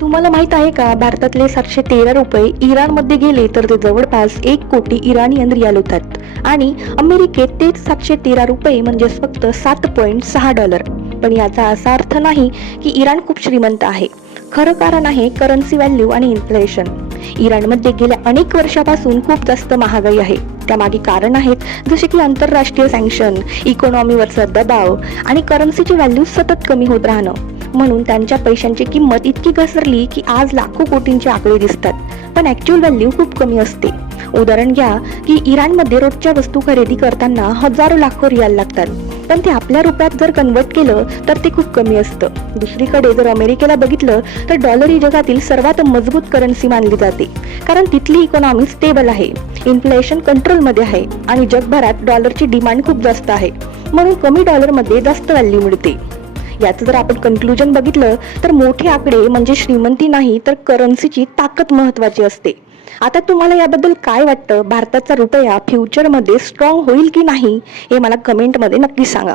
तुम्हाला माहित आहे का, भारतातले 713 रुपये इराणमध्ये गेले तर ते जवळपास 1 कोटी इराणियन रियाल होतात आणि अमेरिकेत तेच 713 रुपये म्हणजे फक्त $7.6. पण याचा असा अर्थ नाही की इराण खूप श्रीमंत आहे. खरं कारण आहे करन्सी व्हॅल्यू आणि इन्फ्लेशन. इराणमध्ये गेल्या अनेक वर्षापासून खूप जास्त महागाई आहे. त्यामागे कारण आहेत जसे की आंतरराष्ट्रीय सँक्शन, इकॉनॉमीवरचा दबाव आणि करन्सीची व्हॅल्यू सतत कमी होत राहणं. म्हणून त्यांच्या पैशांची किंमत इतकी घसरली की आज लाखो कोटींचे आकडे दिसतात, पण ॲक्च्युअल व्हॅल्यू खूप कमी असते. उदाहरण घ्या की इराणमध्ये रोजच्या वस्तू खरेदी करताना हजारो लाखो रियाल लागतात, पण ते आपल्या रुपयात जर कन्वर्ट केलं तर ते खूप कमी असतं. दुसरीकडे जर अमेरिकेला बघितलं तर डॉलर ही जगातील सर्वात मजबूत करन्सी मानली जाते, कारण तिथली इकॉनॉमी स्टेबल आहे, इन्फ्लेशन कंट्रोलमध्ये आहे आणि जगभरात डॉलरची डिमांड खूप जास्त आहे. म्हणून कमी डॉलरमध्ये जास्त व्हॅल्यू मिळते. याचं जर आपण कन्क्लुजन बघितलं तर मोठे आकडे म्हणजे श्रीमंती नाही तर करन्सीची ताकद महत्त्वाची असते. आता तुम्हाला याबद्दल काय वाटतं? भारताचा रुपया फ्युचरमध्ये स्ट्रॉंग होईल की नाही हे मला कमेंटमध्ये नक्की सांगा.